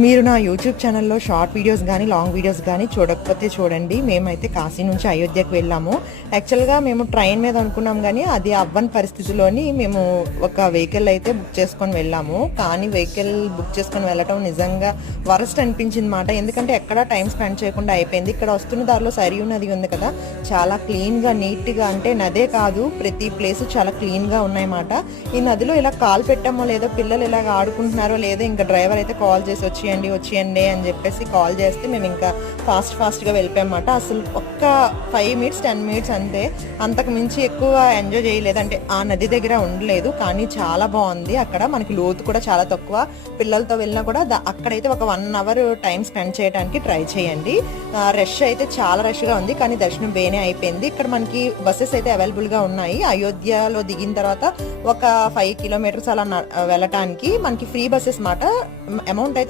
మీరు నా యూట్యూబ్ ఛానల్లో షార్ట్ వీడియోస్ కానీ లాంగ్ వీడియోస్ కానీ చూడకపోతే చూడండి. మేమైతే కాశీ నుంచి అయోధ్యకు వెళ్ళాము. యాక్చువల్గా మేము ట్రైన్ మీద అనుకున్నాం కానీ అది అవ్వని పరిస్థితిలోని మేము ఒక వెహికల్ అయితే బుక్ చేసుకొని వెళ్ళాము. కానీ వెహికల్ బుక్ చేసుకొని వెళ్ళటం నిజంగా వరస్ట్ అనిపించింది మాట. ఎందుకంటే ఎక్కడ టైం స్పెండ్ చేయకుండా అయిపోయింది. ఇక్కడ వస్తున్న దారిలో సరియు నది ఉంది కదా, చాలా క్లీన్గా నీట్గా, అంటే నదే కాదు ప్రతి ప్లేస్ చాలా క్లీన్గా ఉన్నాయన్నమాట. ఈ నదిలో ఇలా కాలు పెట్టామో లేదో, పిల్లలు ఇలాగ ఆడుకుంటున్నారో లేదో, ఇంకా డ్రైవర్ అయితే కాల్ చేసి వచ్చేయండి అని చెప్పేసి కాల్ చేస్తే మేము ఇంకా ఫాస్ట్గా వెళ్ళిపోయామన్నమాట. అసలు ఒక్క 5 మినిట్స్ 10 మినిట్స్ అంతే, అంతకు మించి ఎక్కువ ఎంజాయ్ చేయలేదు. అంటే ఆ నది దగ్గర ఉండలేదు, కానీ చాలా బాగుంది. అక్కడ మనకి లోతు కూడా చాలా తక్కువ. పిల్లలతో వెళ్ళినా కూడా అక్కడైతే ఒక 1 అవర్ టైం స్పెండ్ చేయడానికి ట్రై చేయండి. రష్ అయితే చాలా రష్గా ఉంది, కానీ దర్శనం వేనే అయిపోయింది. ఇక్కడ మనకి బస్సెస్ అయితే అవైలబుల్గా ఉన్నాయి. అయోధ్యలో దిగిన తర్వాత ఒక 5 కిలోమీటర్స్ అలా వెళ్ళటానికి మనకి ఫ్రీ బస్సెస్ మాట. అమౌంట్ అయితే